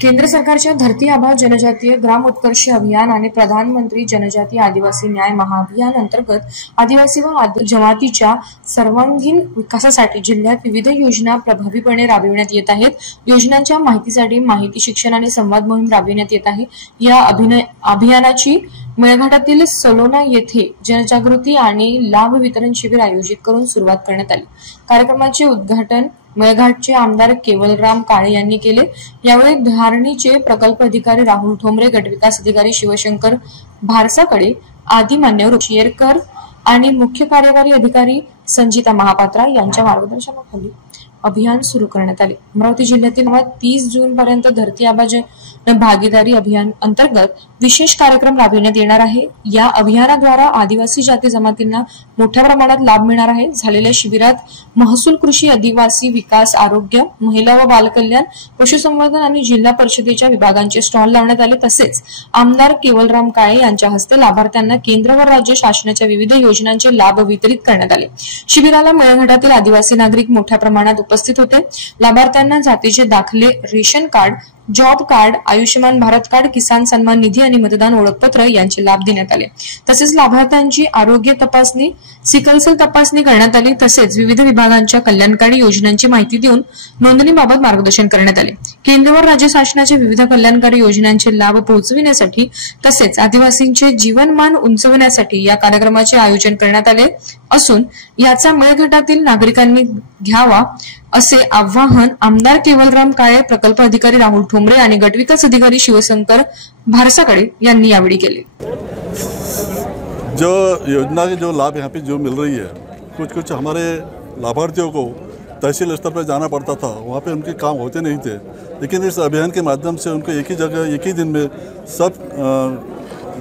केंद्र सरकारच्या धरती आबा जनजातीय ग्राम उत्कर्ष अभियान आणि प्रधानमंत्री जनजातीय आदिवासी न्याय महाअभियान अंतर्गत आदिवासी व जमातीच्या सर्वांगीण विकासासाठी जिल्ह्यात विविध योजना प्रभावीपणे राबविण्यात येत आहेत। योजनांच्या माहितीसाठी माहिती शिक्षण आणि संवाद मोहीम राबविण्यात येत आहे। या अभियानाची मेळघाटातील सलोना येथे जनजागृती आणि लाभ वितरण शिबिर आयोजित करून सुरुवात करण्यात आली। कार्यक्रमाचे उद्घाटन मेळघाटचे आमदार केवलराम काळे यांनी केले। यावेळी धारणीचे प्रकल्प अधिकारी राहुल ठोंबरे, गटविकास अधिकारी शिवशंकर भारसाकडे आदी मान्यवर शेरकर आणि मुख्य कार्यकारी अधिकारी संजिता महापात्रा यांच्या मार्गदर्शनाखाली अभियान सुरू करण्यात आले। अमरावती जिल्ह्यातील 30 जून पर्यंत धरती आबा जन भागीदारी अभियान अंतर्गत विशेष कार्यक्रम राबविण्यात येणार आहे। या अभियानाद्वारा आदिवासी जाती जमातींना मोठ्या प्रमाणात लाभ मिळणार आहे। झालेल्या शिबिरात महसूल, कृषी, आदिवासी विकास, आरोग्य, महिला व बालकल्याण, पशुसंवर्धन आणि जिल्हा परिषदेच्या विभागांचे स्टॉल लावण्यात आले। तसेच आमदार केवलराम काळे यांच्या हस्ते लाभार्थ्यांना केंद्र व राज्य शासनाच्या विविध योजनांचे लाभ वितरित करण्यात आले। शिबिराला मेळघाटातील आदिवासी नागरिक मोठ्या प्रमाणात उपस्थित होते। लाभार्थ्यांना जातीचे दाखले, ration card, job card, Ayushman Bharat card, Kisan Samman Nidhi आणि मतदान ओळखपत्र यांचे लाभ देण्यात आले। तसेच लाभार्थ्यांची आरोग्य तपासणी, सिकलसेल तपासणी करण्यात आली। तसेच विविध विभागांच्या कल्याणकारी योजनांची माहिती देऊन नोंदणीबाबत मार्गदर्शन करण्यात आले। केंद्र व राज्य शासनाच्या विविध कल्याणकारी योजनांचे लाभ पोहोचविण्यासाठी तसेच आदिवासींचे जीवनमान उंचावण्यासाठी या कार्यक्रमाचे आयोजन करण्यात आले असून याचा मेळघाटातील नागरिकांनी घ्यावा असे आवाहन आमदार केवलराम काळे, प्रकल्प अधिकारी राहुल ठोंबरे आणि गटविकास अधिकारी शिवशंकर भारसाकडे यांनी यावेळी केले। जो योजना के जो लाभ यहाँ पे जो मिल रही है, कुछ हमारे लाभार्थियों को तहसील स्तर पर जाना पड़ता था, वहाँ पे उनके काम होते नहीं थे, लेकिन इस अभियान के माध्यम से उनको एक ही जगह एक ही दिन में सब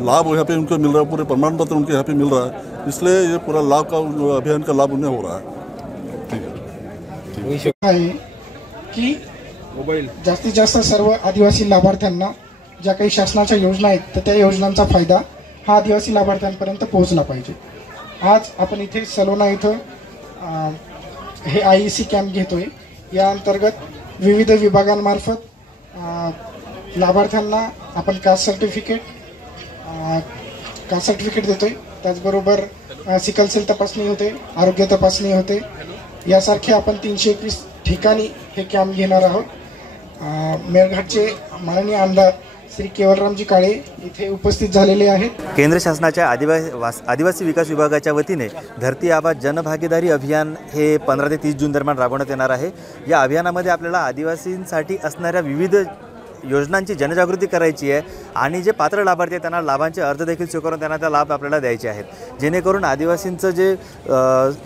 लाभ यहाँ पे उनको मिल रहा है, पूरे प्रमाण पत्र उनके यहाँ पे मिल रहा है, इसलिए ये पूरा लाभ का अभियान का लाभ उन्हें हो रहा है। आहे की जास्तीत जास्त सर्व आदिवासी लाभार्थ्यांना ज्या काही शासनाच्या योजना आहेत तर त्या योजनांचा फायदा हा आदिवासी लाभार्थ्यांपर्यंत पोहोचला पाहिजे। आज आपण इथे सलोना इथं हे IEC कॅम्प घेतोय। या अंतर्गत विविध विभागांमार्फत लाभार्थ्यांना आपण कास्ट सर्टिफिकेट देतोय। त्याचबरोबर सिकल सेल तपासणी होते, आरोग्य तपासणी होते, यासारखे आपण 321 ठिकाणी हे कॅम्प घेणार आहोत। मेळघाटचे माननीय आमदार श्री केवलरामजी काळे इथे उपस्थित झालेले आहेत। केंद्र शासनाच्या आदिवासी विकास विभागाच्या वतीने धरती आबा जनभागीदारी अभियान हे 15 ते 30 जून दरम्यान राबवण्यात येणार आहे। या अभियानामध्ये आपल्याला आदिवासींसाठी असणाऱ्या विविध योजनांची जनजागृती करायची आहे आणि जे पात्र लाभार्थी आहेत त्यांना लाभांचे अर्ज देखील स्वीकारून त्यांना त्या लाभ आपल्याला द्यायचे आहेत, जेणेकरून आदिवासींचं जे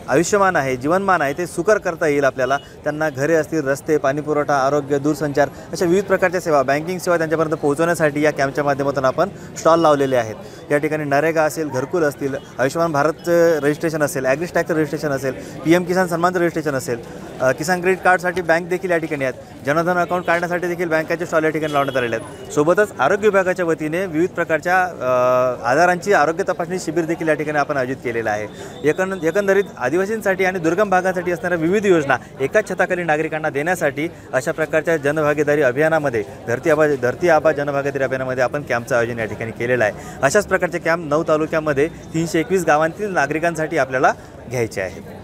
आयुष्यमान आहे, जीवनमान आहे ते सुकर करता येईल। आपल्याला त्यांना घरे असतील, रस्ते, पाणीपुरवठा, आरोग्य, दूरसंचार अशा विविध प्रकारच्या सेवा, बँकिंग सेवा त्यांच्यापर्यंत पोहोचवण्यासाठी या कॅम्पच्या माध्यमातून आपण स्टॉल लावलेले आहेत। या ठिकाणी नरेगा असेल, घरकुल असतील, आयुष्यमान भारतचं रजिस्ट्रेशन असेल, ॲग्रिस्टॅकचं रजिस्ट्रेशन असेल, PM किसान सन्मानचं रजिस्ट्रेशन असेल, किसान क्रेडिट कार्डसाठी बँक देखील या ठिकाणी आहेत, जनधन अकाउंट काढण्यासाठी देखील बँकाचे स्टॉल या ठिकाणी लावण्यात आलेले आहेत। सोबतच आरोग्य विभागाच्या वतीने विविध प्रकारच्या आजारांची आरोग्य तपासणी शिबिर देखील या ठिकाणी आपण आयोजित केलेलं आहे। एकंदरीत आदिवासींसाठी आणि दुर्गम भागासाठी असणाऱ्या विविध योजना एकाच छताखाली नागरिकांना देण्यासाठी अशा प्रकारच्या जनभागीदारी अभियानामध्ये धरती आबा जनभागीदारी अभियानामध्ये आपण कॅम्पचं आयोजन या ठिकाणी केलेलं आहे। अशाच प्रकारचे कॅम्प 9 तालुक्यामध्ये 321 गावांतील नागरिकांसाठी आपल्याला घ्यायचे आहेत।